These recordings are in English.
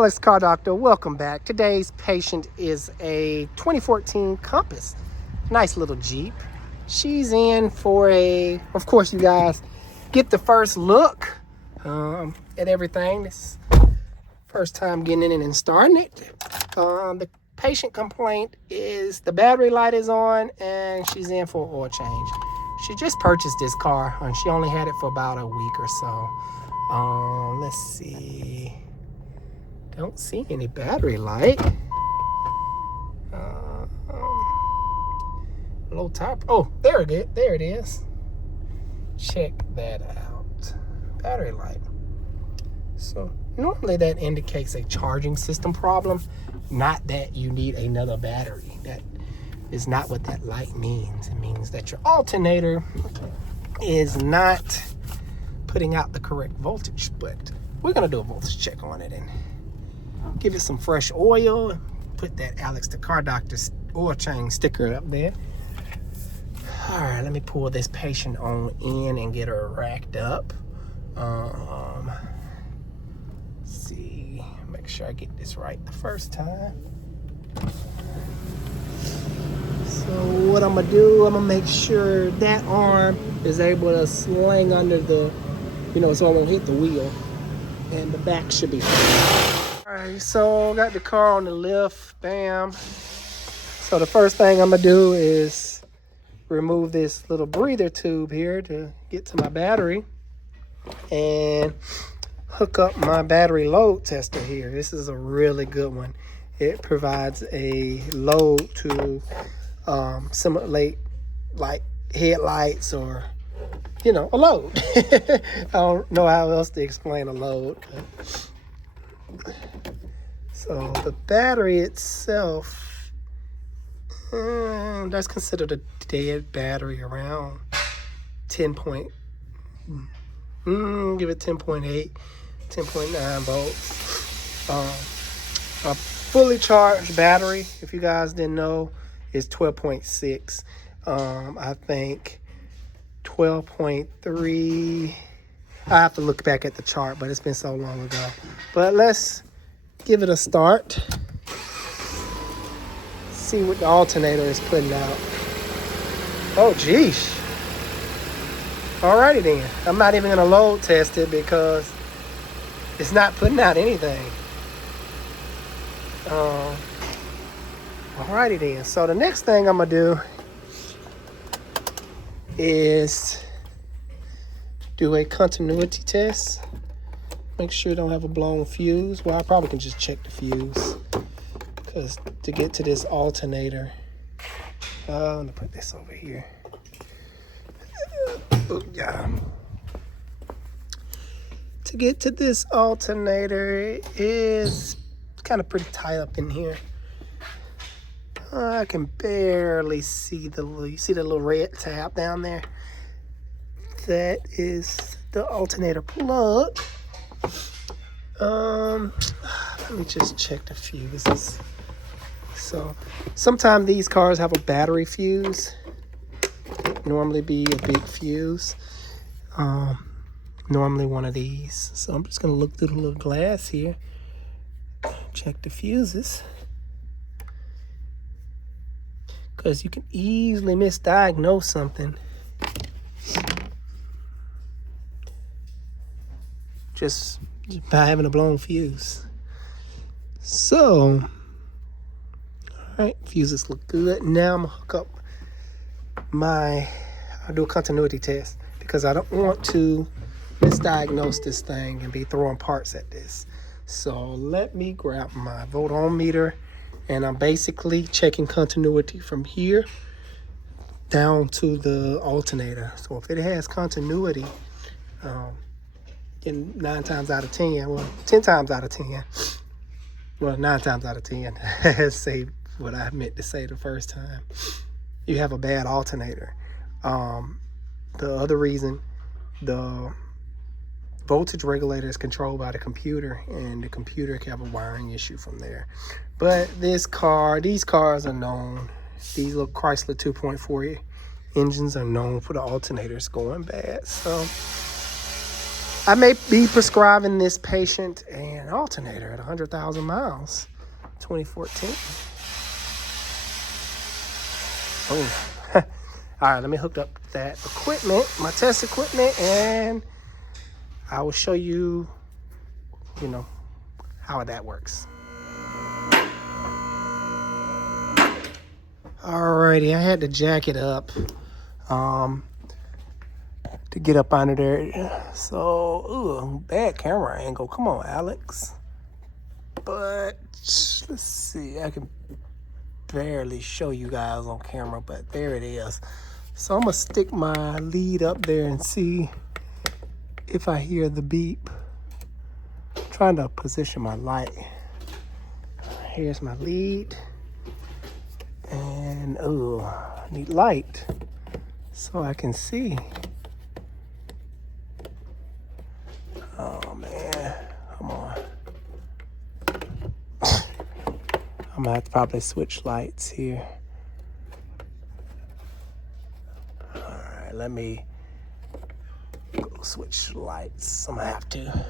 Alex Car Doctor, welcome back. Today's patient is a 2014 Compass. Nice little Jeep. She's in for of course you guys get the first look at everything. This first time getting in and starting it. The patient complaint is the battery light is on and she's in for an oil change. She just purchased this car and she only had it for about a week or so. Let's see. Don't see any battery light. Low top. Oh, there it is. There it is. Check that out. Battery light. So normally that indicates a charging system problem, not that you need another battery. That is not what that light means. It means that your alternator is not putting out the correct voltage. But we're gonna do a voltage check on it and give it some fresh oil. Put that Alex the Car Doctor oil change sticker up there. All right, let me pull this patient on in and get her racked up. Let's see, make sure I get this right the first time. So what I'm gonna do, I'm gonna make sure that arm is able to sling under the, so I won't hit the wheel, and the back should be fine. All right, so got the car on the lift, bam. So the first thing I'm gonna do is remove this little breather tube here to get to my battery and hook up my battery load tester here. This is a really good one. It provides a load to simulate like headlights or a load. I don't know how else to explain a load. So the battery itself, that's considered a dead battery, around 10 point, give it 10.8, 10.9 volts. A fully charged battery, if you guys didn't know, is 12.6. I think 12.3. I have to look back at the chart, but it's been so long ago. But let's give it a start. See what the alternator is putting out. Oh, geez. Alrighty then. I'm not even gonna load test it because it's not putting out anything. Alrighty then. So the next thing I'm gonna do is do a continuity test. Make sure you don't have a blown fuse. Well, I probably can just check the fuse. Because to get to this alternator, I'm gonna put this over here. Oh, yeah. To get to this alternator, it is kind of pretty tight up in here. I can barely see you see the little red tab down there? That is the alternator plug. Let me just check the fuses. So sometimes these cars have a battery fuse. It'd normally be a big fuse. Normally one of these. So I'm just gonna look through the little glass here. Check the fuses. Because you can easily misdiagnose something just by having a blown fuse. So, alright, fuses look good. Now I'm gonna hook up I'll do a continuity test because I don't want to misdiagnose this thing and be throwing parts at this. So let me grab my voltometer and I'm basically checking continuity from here down to the alternator. So if it has continuity, in 9 times out of 10, well, 10 times out of 10, well, 9 times out of 10, say what I meant to say the first time, you have a bad alternator. The other reason, the voltage regulator is controlled by the computer, and the computer can have a wiring issue from there. But these cars are known, these little Chrysler 2.4 engines are known for the alternators going bad. So I may be prescribing this patient an alternator at 100,000 miles, 2014. Oh, all right, let me hook up that equipment, my test equipment, and I will show you, how that works. Alrighty, I had to jack it up to get up under there. So, bad camera angle. Come on, Alex. But let's see, I can barely show you guys on camera, but there it is. So I'm gonna stick my lead up there and see if I hear the beep. I'm trying to position my light. Here's my lead. And I need light so I can see. Oh man, come on. I'm gonna have to probably switch lights here. All right, let me go switch lights. I'm gonna have to.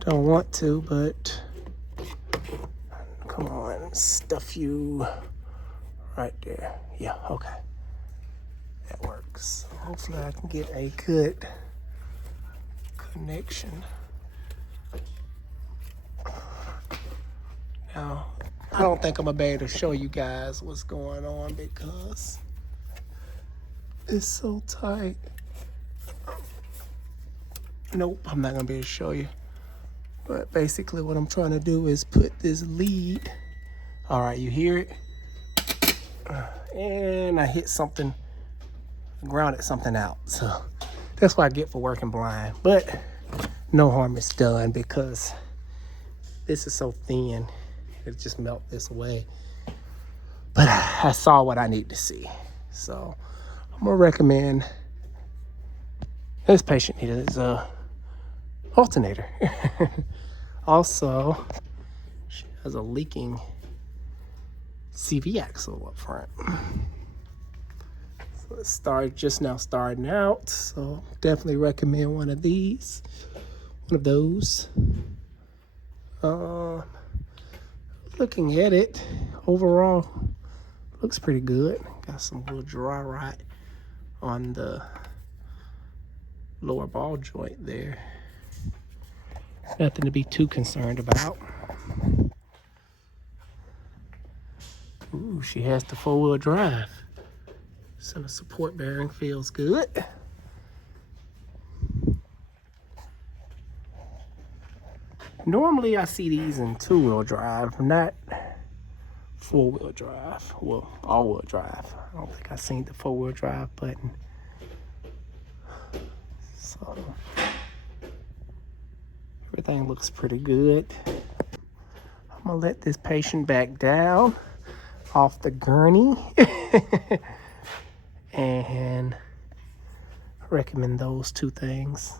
Don't want to, but come on, stuff you right there. Yeah, okay. That works. Hopefully I can get a good connection. Now, I don't think I'm gonna be able to show you guys what's going on because it's so tight. Nope, I'm not gonna be able to show you. But basically what I'm trying to do is put this lead. All right, you hear it? And I hit something, grounded something out. So that's what I get for working blind. But no harm is done because this is so thin. It just melt this way. But I saw what I need to see. So I'm gonna recommend this patient needs a alternator. Also, she has a leaking CV axle up front. So it's just now starting out. So definitely recommend one of these, one of those. Looking at it, overall, looks pretty good. Got some little dry rot on the lower ball joint there. Nothing to be too concerned about. Ooh, she has the 4-wheel drive. So the support bearing feels good. Normally I see these in 2-wheel drive, not 4-wheel drive. Well, all-wheel drive. I don't think I've seen the 4-wheel drive button. So everything looks pretty good. I'm gonna let this patient back down off the gurney and recommend those two things.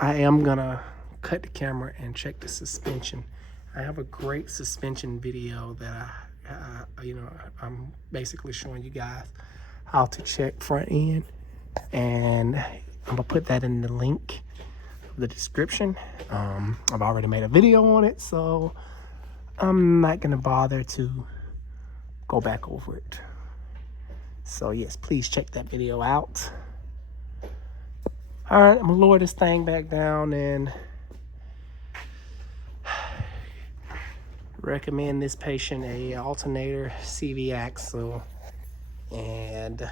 I am gonna cut the camera and check the suspension. I have a great suspension video that I'm basically showing you guys how to check front end, and I'm gonna put that in the link of the description. I've already made a video on it, so I'm not gonna bother to go back over it. So yes, please check that video out. All right, I'm gonna lower this thing back down and recommend this patient a alternator, CV axle, and I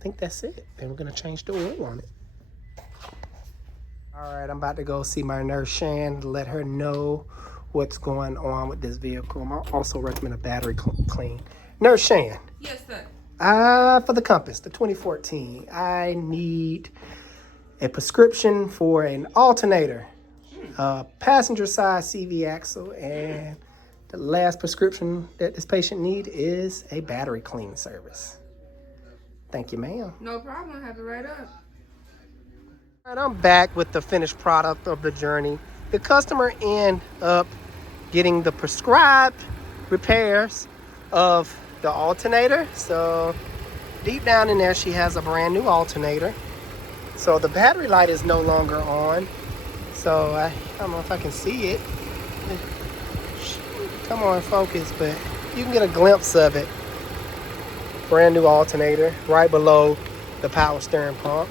think that's it. Then we're gonna change the oil on it. All right, I'm about to go see my nurse Shan to let her know what's going on with this vehicle. I also recommend a battery clean. Nurse Shan. Yes, sir. For the Compass, the 2014, I need a prescription for an alternator, passenger side CV axle, and the last prescription that this patient needs is a battery clean service. Thank you, ma'am. No problem. Have it right up. All right, I'm back with the finished product of the journey. The customer ended up getting the prescribed repairs of the alternator. So deep down in there, she has a brand new alternator. So the battery light is no longer on. So I don't know if I can see it. Come on, focus, but you can get a glimpse of it. Brand new alternator right below the power steering pump.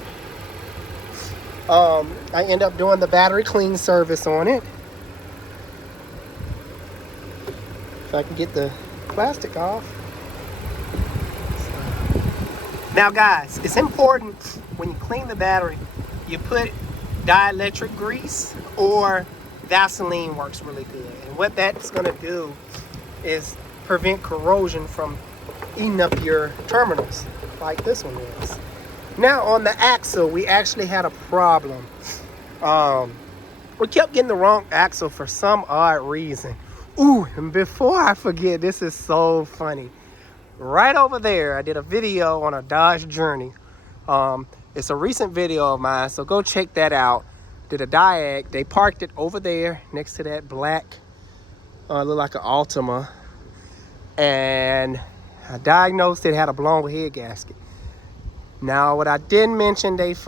I end up doing the battery clean service on it. If I can get the plastic off. Now guys, it's important when you clean the battery, you put dielectric grease or Vaseline works really good. And what that's gonna do is prevent corrosion from eating up your terminals like this one is. Now on the axle, we actually had a problem. We kept getting the wrong axle for some odd reason. Ooh, and before I forget, this is so funny. Right over there, I did a video on a Dodge Journey. It's a recent video of mine, so go check that out. Did a diag. They parked it over there next to that black, look like an Altima. And I diagnosed it had a blown head gasket. Now, what I didn't mention, they just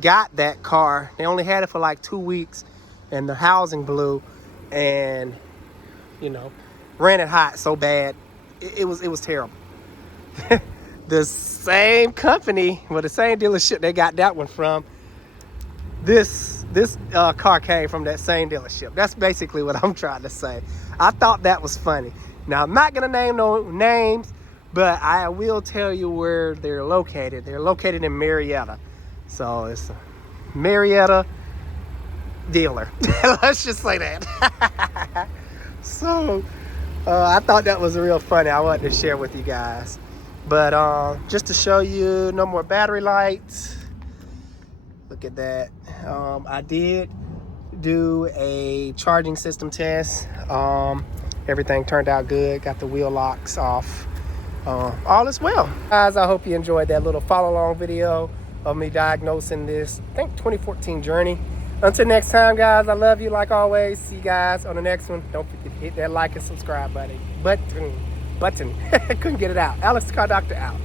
got that car. They only had it for like 2 weeks, and the housing blew, and ran it hot so bad. It was terrible. The same company, the same dealership they got that one from, this car came from that same dealership. That's basically what I'm trying to say. I thought that was funny. Now, I'm not gonna name no names, but I will tell you where they're located. They're located in Marietta. So it's a Marietta dealer. Let's just say that. So I thought that was real funny. I wanted to share with you guys. But just to show you, no more battery lights. Look at that. I did do a charging system test. Everything turned out good. Got the wheel locks off. All is well. Guys, I hope you enjoyed that little follow along video of me diagnosing this, I think 2014 Journey. Until next time, guys, I love you like always. See you guys on the next one. Don't forget to hit that like and subscribe button. Couldn't get it out. Alex the Car Doctor out.